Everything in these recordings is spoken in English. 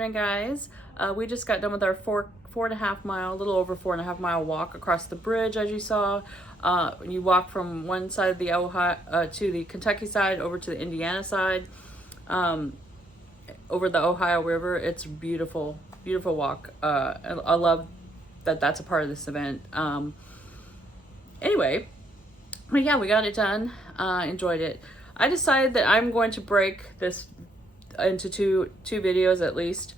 morning, guys. We just got done with our a little over 4.5 mile walk across the bridge, as you saw. You walk from one side of the Ohio to the Kentucky side over to the Indiana side, over the Ohio River. It's beautiful, beautiful walk. I love that that's a part of this event. Anyway, but yeah, we got it done. Enjoyed it. I decided that I'm going to break this into two videos at least,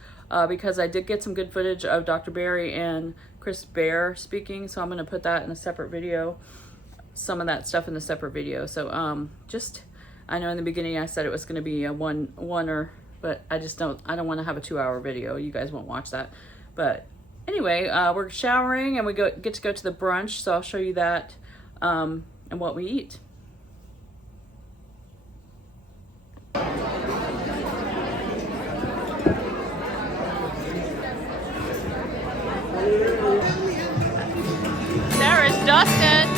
because I did get some good footage of Dr. Barry and Chris Bear speaking, so I'm going to put that in a separate video, some of that stuff in a separate video. So I know in the beginning I said it was going to be a one-er, but I don't want to have a 2-hour video. You guys won't watch that. But anyway, we're showering and we get to go to the brunch, so I'll show you that and what we eat. There's Dustin.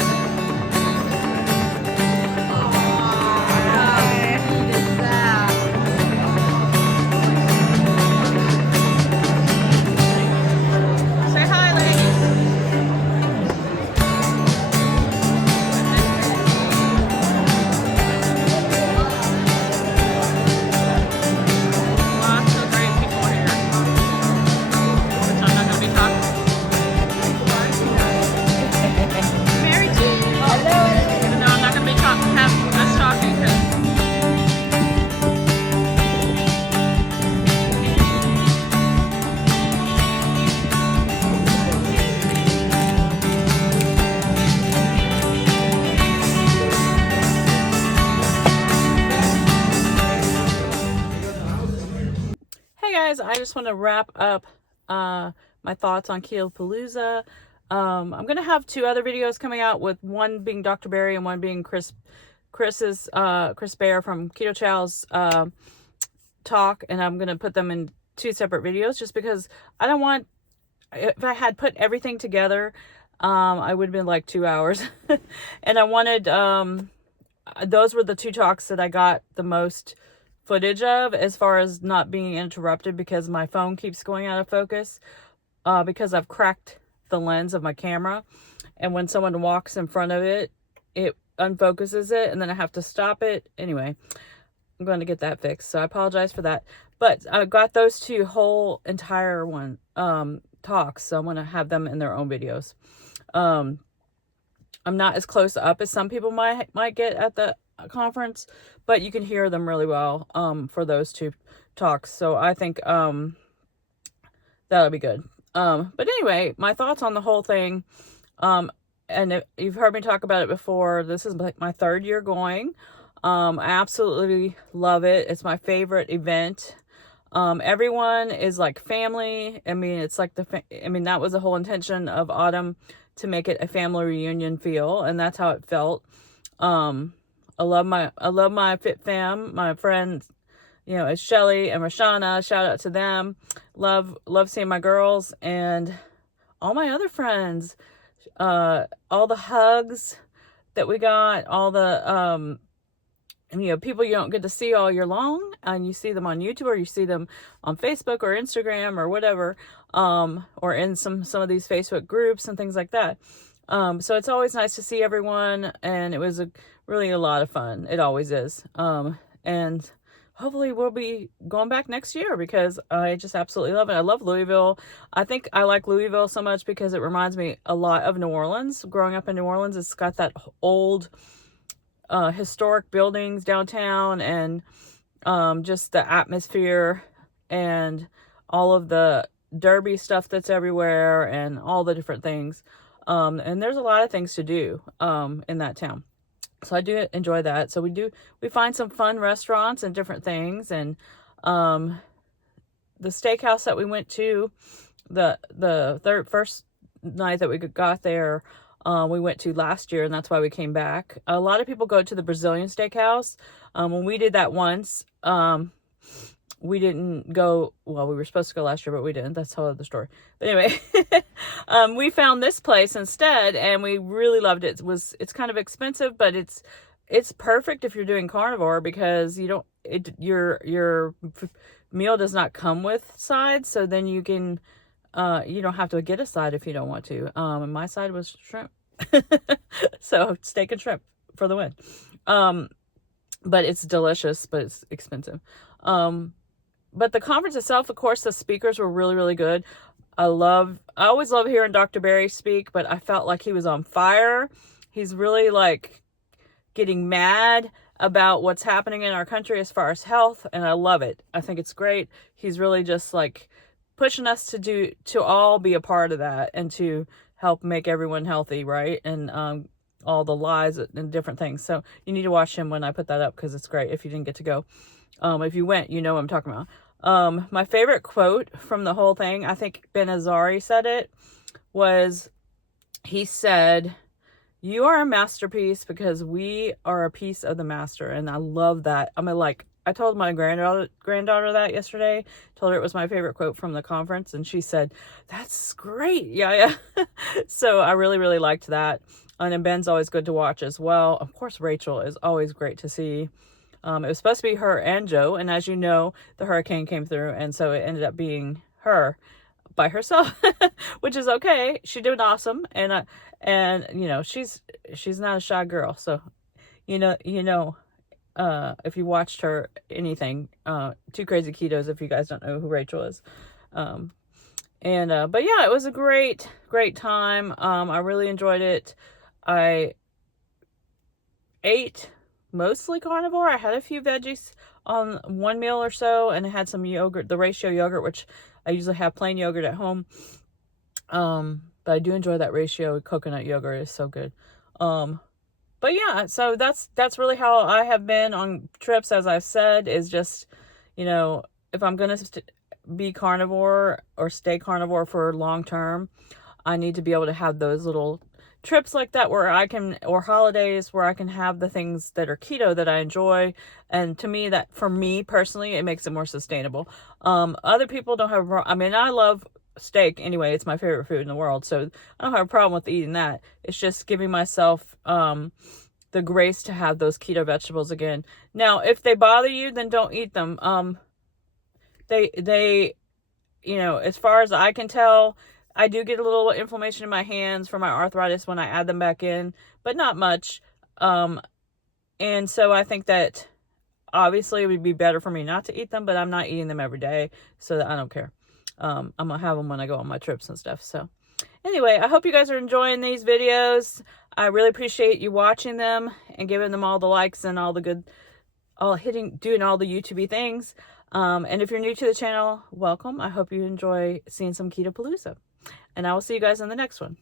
Say hi, ladies. Lots of great people here. Which I'm not going to be talking. Mary too. Hello. Even though I'm not going to be have us talking. Hey guys, I just want to wrap up my thoughts on Ketopalouza. I'm going to have 2 other videos coming out, with one being Dr. Barry and one being Chris Bear from Keto Chow's talk, and I'm going to put them in 2 separate videos just because I don't want, if I had put everything together, I would have been like 2 hours. And I wanted, those were the 2 talks that I got the most footage of, as far as not being interrupted, because my phone keeps going out of focus, because I've cracked the lens of my camera, and when someone walks in front of it, it unfocuses it, and then I have to stop it. Anyway, I'm going to get that fixed, so I apologize for that. But I got those 2 whole entire talks, so I'm going to have them in their own videos. I'm not as close up as some people might get at the conference, but you can hear them really well for those 2 talks, so I think that'll be good. But anyway, my thoughts on the whole thing, and if you've heard me talk about it before, this is like my 3rd year going. I absolutely love it. It's my favorite event. Everyone is like family. I mean, it's like that was the whole intention of Autumn, to make it a family reunion feel, and that's how it felt. I love my Fit Fam, my friends, it's Shelly and Rashana. Shout out to them. Love seeing my girls and all my other friends. All the hugs that we got, all the people you don't get to see all year long, and you see them on YouTube, or you see them on Facebook or Instagram or whatever, or in some of these Facebook groups and things like that. So it's always nice to see everyone, and it was really a lot of fun. It always is. And hopefully we'll be going back next year, because I just absolutely love it. I love Louisville. I think I like Louisville so much because it reminds me a lot of New Orleans. Growing up in New Orleans, it's got that old historic buildings downtown, and just the atmosphere and all of the derby stuff that's everywhere, and all the different things. And there's a lot of things to do in that town. So I do enjoy that. So we find some fun restaurants and different things. And the steakhouse that we went to, the first night that we got there, we went to last year, and that's why we came back. A lot of people go to the Brazilian steakhouse. When we did that once, we didn't go, well, we were supposed to go last year, but we didn't. That's the whole other story. But anyway, we found this place instead, and we really loved it. It's kind of expensive, but it's perfect if you're doing carnivore, because your meal does not come with sides, so then you can, you don't have to get a side if you don't want to. And my side was shrimp. So steak and shrimp for the win. But it's delicious, but it's expensive. But the conference itself, of course, the speakers were really, really good. I always love hearing Dr. Barry speak, but I felt like he was on fire. He's really like getting mad about what's happening in our country as far as health, and I love it. I think it's great. He's really just like pushing us to all be a part of that and to help make everyone healthy, right? And all the lies and different things. So you need to watch him when I put that up, because it's great if you didn't get to go. If you went, you know what I'm talking about. My favorite quote from the whole thing, I think Ben Azari said it, was he said, "You are a masterpiece because we are a piece of the master." And I love that. I mean, like, I told my granddaughter that yesterday, told her it was my favorite quote from the conference, and she said, "That's great." Yeah. So I really, really liked that. And then Ben's always good to watch as well. Of course, Rachel is always great to see. It was supposed to be her and Joe, and as you know, the hurricane came through, and so it ended up being her by herself, which is okay. She did awesome, and you know, she's not a shy girl, so you know, if you watched her anything, Two Crazy Ketos, if you guys don't know who Rachel is, but yeah, it was a great time. I really enjoyed it. I ate mostly carnivore. I had a few veggies on one meal or so, and I had some yogurt, the ratio yogurt, which I usually have plain yogurt at home. But I do enjoy that ratio. Coconut yogurt is so good. But yeah, so that's really how I have been on trips, as I've said, is just, you know, if I'm going to be carnivore or stay carnivore for long term, I need to be able to have those little trips like that where I can, or holidays where I can have the things that are keto that I enjoy. And to me, that, for me personally, it makes it more sustainable. Other people don't have, I mean, I love steak anyway. It's my favorite food in the world, so I don't have a problem with eating that. It's just giving myself the grace to have those keto vegetables again. Now, if they bother you, then don't eat them. They you know, as far as I can tell, I do get a little inflammation in my hands from my arthritis when I add them back in, but not much. And so I think that obviously it would be better for me not to eat them, but I'm not eating them every day, so that I don't care. I'm gonna have them when I go on my trips and stuff. So anyway, I hope you guys are enjoying these videos. I really appreciate you watching them and giving them all the likes and all the good, doing all the YouTube-y things. And if you're new to the channel, welcome. I hope you enjoy seeing some Ketopalouza. And I will see you guys in the next one.